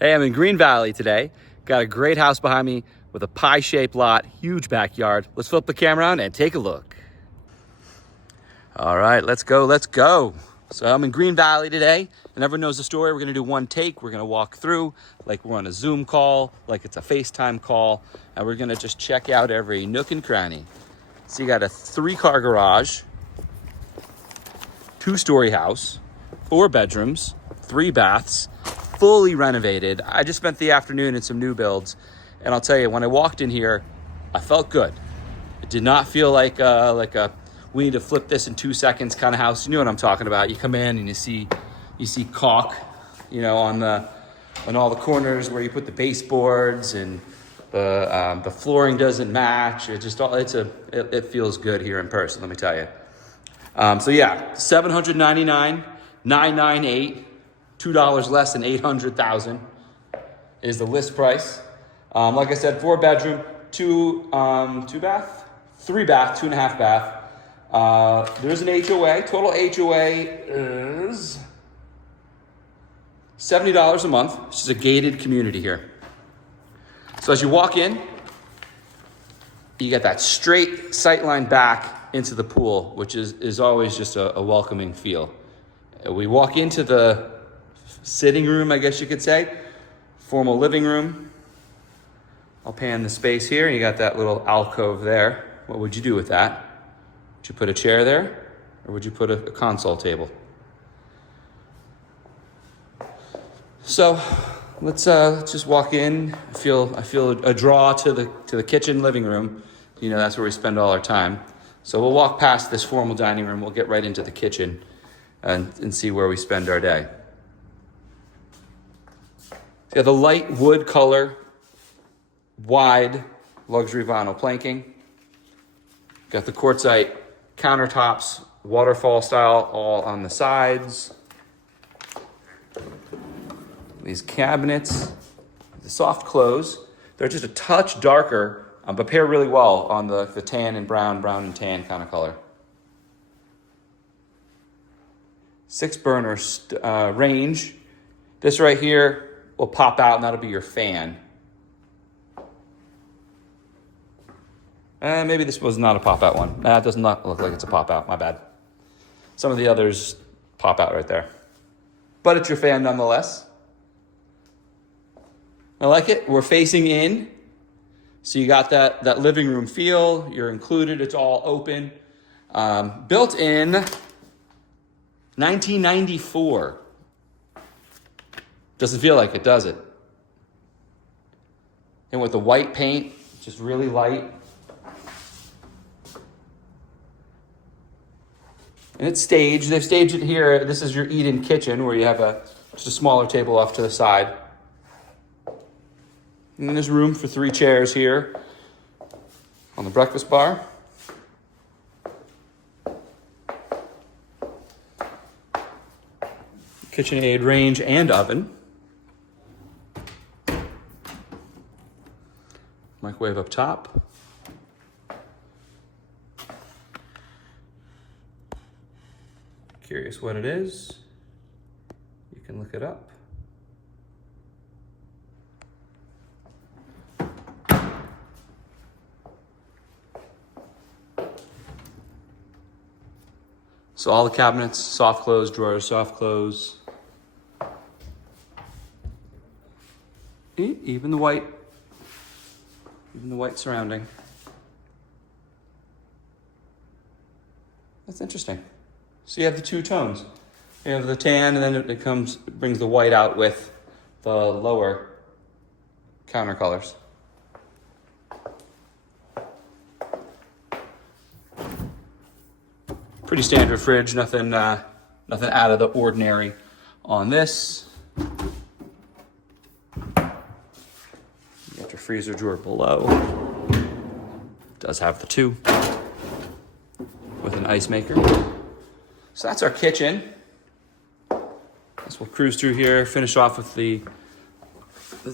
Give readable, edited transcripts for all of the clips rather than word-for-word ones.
Hey, I'm in Green Valley today. Got a great house behind me with a pie-shaped lot, huge backyard. Let's flip the camera on and take a look. All right, let's go. So I'm in Green Valley today, and everyone knows the story. We're gonna do one take. We're gonna walk through like we're on a Zoom call, like it's a FaceTime call, and we're gonna just check out every nook and cranny. So you got a 3-car garage, 2-story house, 4 bedrooms, 3 baths, fully renovated. I just spent the afternoon in some new builds, and I'll tell you, when I walked in here, I felt good. It did not feel like a we need to flip this in 2 seconds kind of house. You know what I'm talking about. You come in and you see caulk, you know, on all the corners where you put the baseboards, and the flooring doesn't match. It feels good here in person, let me tell you. So yeah, $799, $998, $2 less than $800,000 is the list price. Like I said, 4 bedroom, 2 bath, 3 bath, 2.5 bath. There's an HOA. Total HOA is $70 a month. This is a gated community here. So as you walk in, you get that straight sight line back into the pool, which is always just a welcoming feel. We walk into the sitting room, I guess you could say, formal living room. I'll pan the space here, and you got that little alcove there. What would you do with that? Would you put a chair there, or would you put a console table? So let's just walk in. I feel a draw to the kitchen living room. You know, that's where we spend all our time. So we'll walk past this formal dining room. We'll get right into the kitchen and see where we spend our day. So you have the light wood color, wide luxury vinyl planking. Got the quartzite countertops, waterfall style, all on the sides. These cabinets, the soft close, they're just a touch darker, but pair really well on the tan and brown and tan kind of color. 6-burner range. This right here will pop out, and that'll be your fan. Maybe this was not a pop-out one. That does not look like it's a pop-out, my bad. Some of the others pop out right there. But it's your fan nonetheless. I like it. We're facing in. So you got that living room feel. You're included. It's all open. Built in 1994. Doesn't feel like it, does it? And with the white paint, just really light. And it's staged. They've staged it here. This is your eat-in kitchen, where you have just a smaller table off to the side. And then there's room for 3 chairs here on the breakfast bar. KitchenAid range and oven. Microwave up top. Curious what it is? You can look it up. So all the cabinets, soft close, drawers, soft close. Even the white surrounding. That's interesting. So you have the 2 tones. You have the tan, and then it brings the white out with the lower counter colors. Pretty standard fridge, nothing out of the ordinary on this. You got your freezer drawer below. It does have the 2 with an ice maker. So that's our kitchen. Guess we'll cruise through here, finish off with the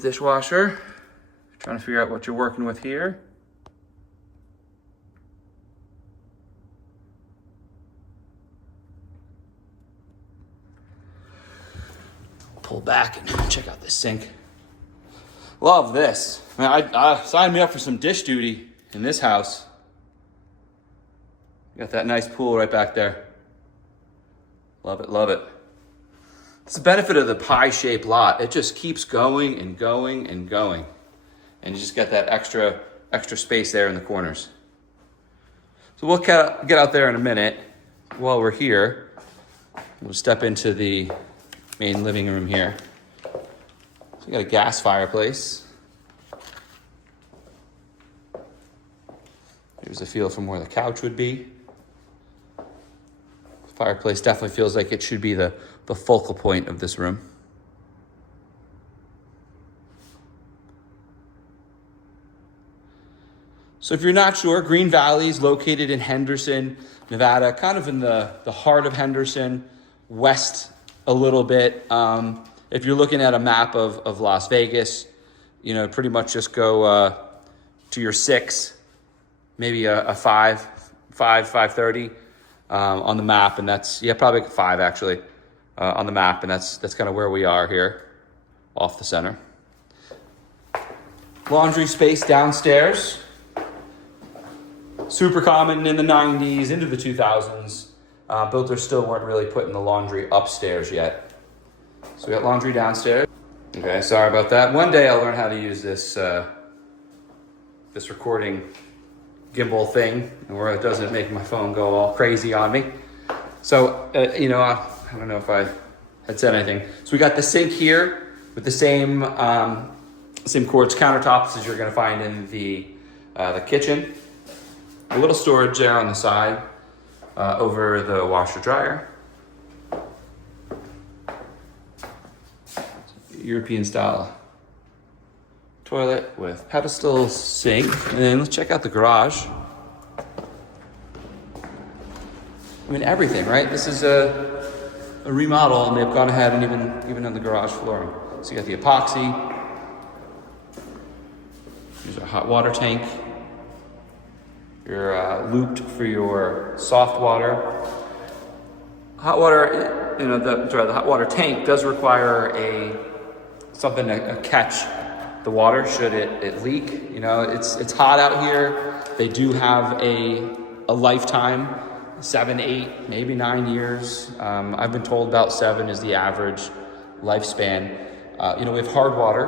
dishwasher. Trying to figure out what you're working with here. Pull back and check out this sink. Love this. Man, I signed me up for some dish duty in this house. Got that nice pool right back there. Love it, love it. It's the benefit of the pie-shaped lot. It just keeps going and going and going. And you just get that extra space there in the corners. So we'll get out there in a minute. While we're here, we'll step into the main living room here. So we got a gas fireplace. Here's a feel from where the couch would be. Fireplace definitely feels like it should be the focal point of this room. So if you're not sure, Green Valley is located in Henderson, Nevada, kind of in the heart of Henderson, west a little bit. If you're looking at a map of Las Vegas, you know, pretty much just go to your 6, maybe a 5:30 on the map, and that's, yeah, probably 5 actually on the map, and that's kind of where we are here, off the center. Laundry space downstairs. Super common in the 90s, into the 2000s. Builders still weren't really putting the laundry upstairs yet. So we got laundry downstairs. Okay, sorry about that. One day I'll learn how to use this this recording gimbal thing, where it doesn't make my phone go all crazy on me. So, you know, I don't know if I had said anything. So we got the sink here with the same quartz countertops as you're gonna find in the kitchen. A little storage there on the side over the washer dryer. European style toilet with pedestal sink. And then let's check out the garage. I mean, everything, right? This is a remodel, and they've gone ahead and even done the garage flooring. So you got the epoxy. Here's a hot water tank. You're looped for your soft water. Hot water, you know, the hot water tank does require something to catch the water should it leak. You know, it's hot out here. They do have a lifetime, 7, 8, maybe 9 years. I've been told about 7 is the average lifespan. You know, we have hard water.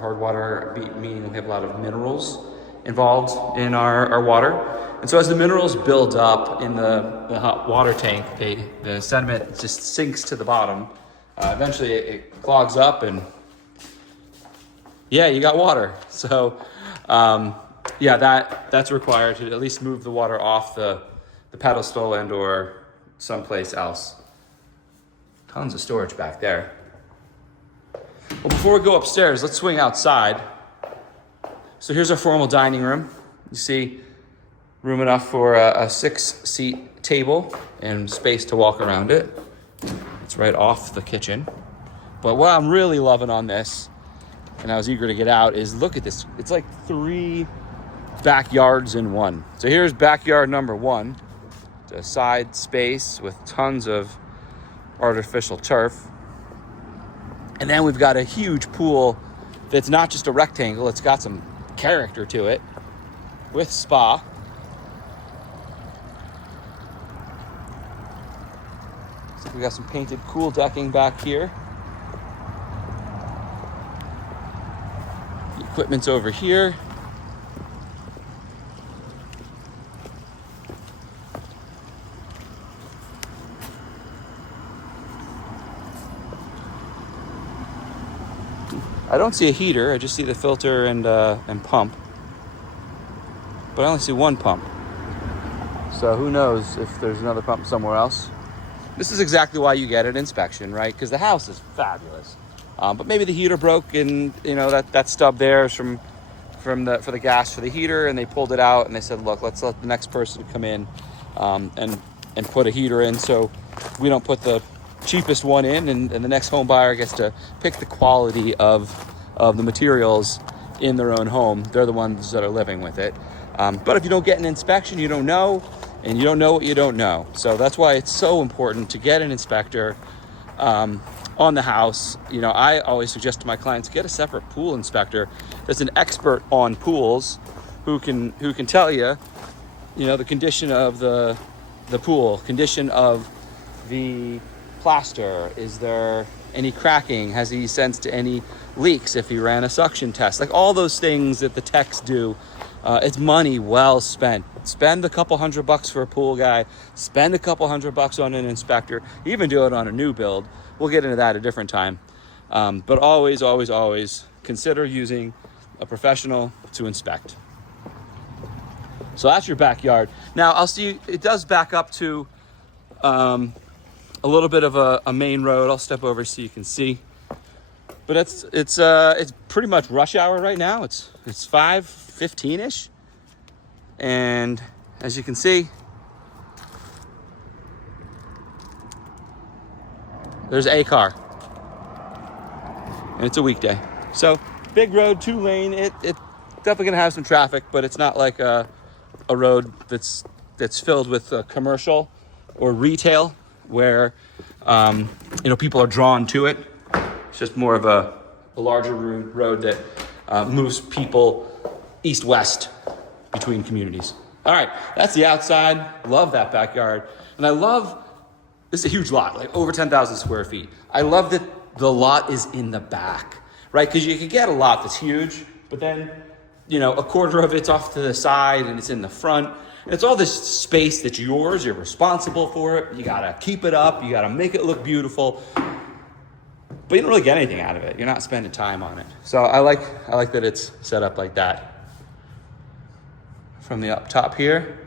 Hard water meaning we have a lot of minerals involved in our water. And so as the minerals build up in the hot water tank, the sediment just sinks to the bottom. Eventually it clogs up, and yeah, you got water. So yeah, that's required to at least move the water off the pedestal and or someplace else. Tons of storage back there. Well, before we go upstairs, let's swing outside. So here's our formal dining room. You see room enough for a 6-seat table and space to walk around it. It's right off the kitchen. But what I'm really loving on this, and I was eager to get out, is look at this. It's like 3 backyards in one. So here's backyard number 1. It's a side space with tons of artificial turf. And then we've got a huge pool that's not just a rectangle, it's got some character to it, with spa. So we got some painted cool decking back here. The equipment's over here. I don't see a heater, I just see the filter and pump. But I only see one pump. So who knows if there's another pump somewhere else. This is exactly why you get an inspection, right? Because the house is fabulous. But maybe the heater broke, and you know that stub there is for the gas for the heater, and they pulled it out and they said, look, let's let the next person come in and put a heater in, so we don't put the cheapest one in, and the next home buyer gets to pick the quality of the materials in their own home. They're the ones that are living with it. But if you don't get an inspection, you don't know, and you don't know what you don't know. So that's why it's so important to get an inspector. on the house, you know, I always suggest to my clients, get a separate pool inspector that's an expert on pools who can tell you, you know, the condition of the pool, condition of the plaster. Is there any cracking? Has he sensed any leaks if he ran a suction test? Like all those things that the techs do. It's money well spent. Spend a couple $100 for a pool guy, spend a couple $100 on an inspector, even do it on a new build. We'll get into that a different time. But always, always, always consider using a professional to inspect. So that's your backyard. Now I'll see, it does back up to a little bit of a main road. I'll step over so you can see. But it's pretty much rush hour right now. It's 5:15-ish. And as you can see, there's a car. And it's a weekday. So big road, 2-lane. It definitely gonna have some traffic, but it's not like a road that's filled with commercial or retail where people are drawn to it. It's just more of a larger road that moves people east-west between communities. All right, that's the outside. Love that backyard. And I love, this is a huge lot, like over 10,000 square feet. I love that the lot is in the back, right? Because you could get a lot that's huge, but then, you know, a quarter of it's off to the side and it's in the front. And it's all this space that's yours. You're responsible for it. You gotta keep it up. You gotta make it look beautiful. But you don't really get anything out of it. You're not spending time on it. So I like that it's set up like that. From the up top here.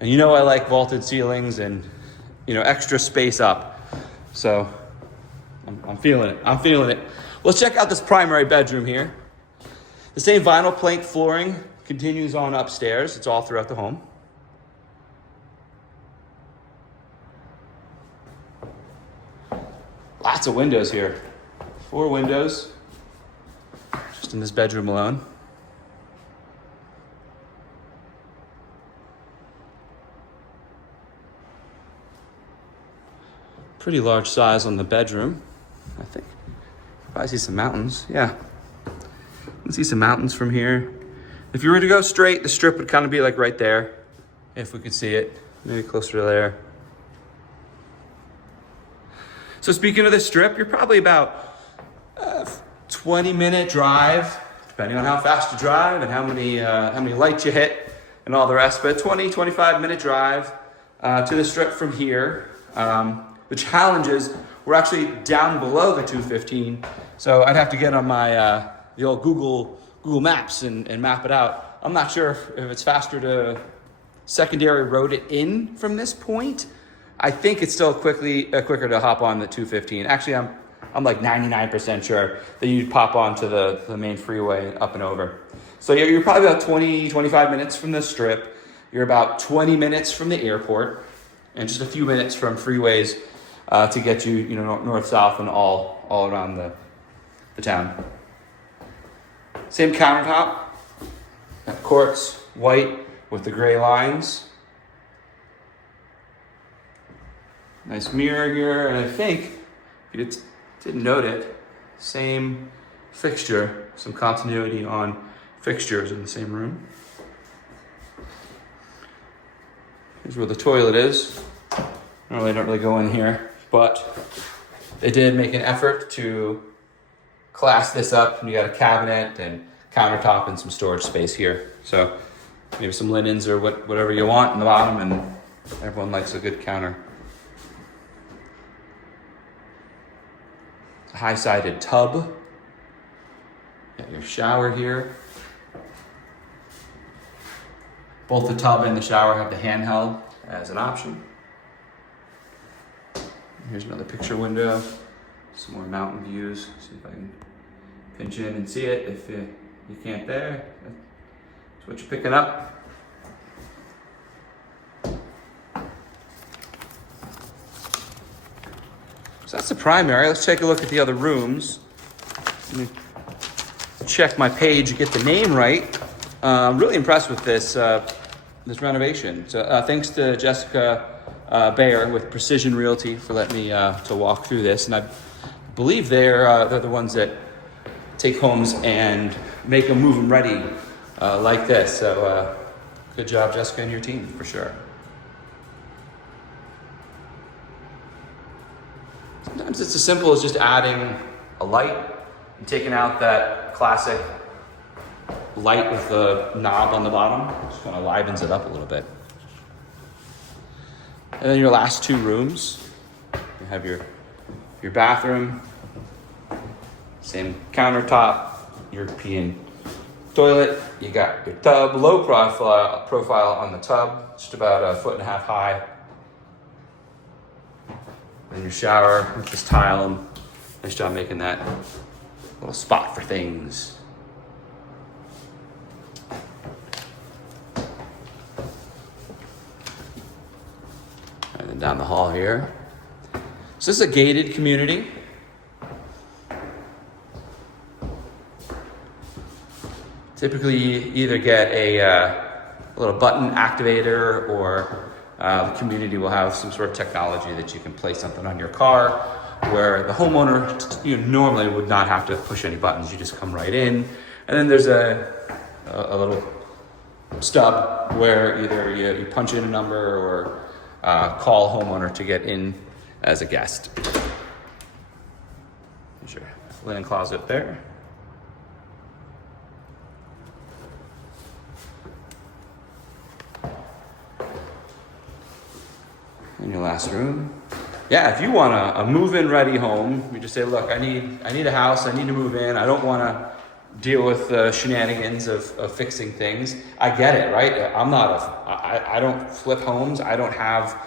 And you know I like vaulted ceilings and, you know, extra space up. So I'm feeling it. Let's check out this primary bedroom here. The same vinyl plank flooring continues on upstairs. It's all throughout the home. Lots of windows here. 4 windows, just in this bedroom alone. Pretty large size on the bedroom, I think. I see some mountains, yeah. You can see some mountains from here. If you were to go straight, the strip would kind of be like right there, if we could see it, maybe closer to there. So speaking of the strip, you're probably about 20-minute drive, depending on how fast you drive and how many lights you hit and all the rest, but 25-minute drive to the strip from here. The challenge is we're actually down below the 215, so I'd have to get on my the old Google Maps and map it out. I'm not sure if it's faster to secondary road it in from this point. I think it's still quicker to hop on the 215. Actually, I'm like 99% sure that you'd pop onto the main freeway up and over. So you're probably about 25 minutes from the strip. You're about 20 minutes from the airport, and just a few minutes from freeways to get you, north, south, and all around the town. Same countertop, quartz white with the gray lines. Nice mirror here, and I think, if you didn't note it, same fixture, some continuity on fixtures in the same room. Here's where the toilet is. Normally I don't really go in here, but they did make an effort to class this up, and you got a cabinet and countertop and some storage space here. So maybe some linens or whatever you want in the bottom, and everyone likes a good counter. A high-sided tub. Got your shower here. Both the tub and the shower have the handheld as an option. Here's another picture window. Some more mountain views. See if I can pinch in and see it. If you can't there, that's what you're picking up. So that's the primary. Let's take a look at the other rooms. Let me check my page, get the name right. I'm really impressed with this renovation. So thanks to Jessica Bayer with Precision Realty for letting me to walk through this. And I believe they're the ones that take homes and make them move them ready like this. So good job, Jessica, and your team, for sure. Sometimes it's as simple as just adding a light and taking out that classic light with the knob on the bottom. Just kind of livens it up a little bit. And then your last two rooms, you have your bathroom, same countertop, European toilet. You got your tub, low profile on the tub, just about 1.5 feet high. And your shower with this tile, and nice job making that little spot for things. And then down the hall here. So this is a gated community. Typically, you either get a little button activator, or the community will have some sort of technology that you can place something on your car, where the homeowner normally would not have to push any buttons. You just come right in. And then there's a little stub where either you punch in a number or call homeowner to get in as a guest. There's your linen closet there. In your last room. Yeah, if you want a move-in ready home, you just say, look, I need a house, I need to move in, I don't want to deal with the shenanigans of fixing things. I get it, right? I don't flip homes. I don't have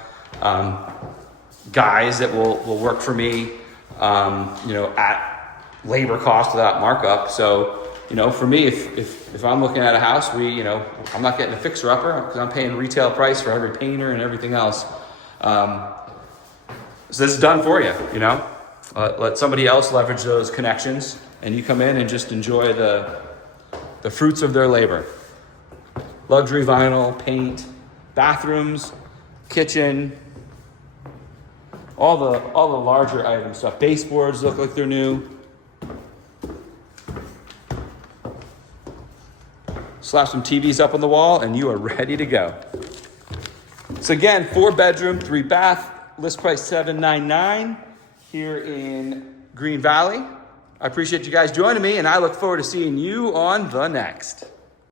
guys that will work for me, at labor cost without markup. So, for me, if I'm looking at a house, I'm not getting a fixer-upper because I'm paying retail price for every painter and everything else. So this is done for you, let somebody else leverage those connections, and you come in and just enjoy the fruits of their labor. Luxury vinyl, paint, bathrooms, kitchen, all the larger item stuff. Baseboards look like they're new. Slap some TVs up on the wall and you are ready to go. So again, 4-bedroom, 3-bath, list price $799 here in Green Valley. I appreciate you guys joining me, and I look forward to seeing you on the next.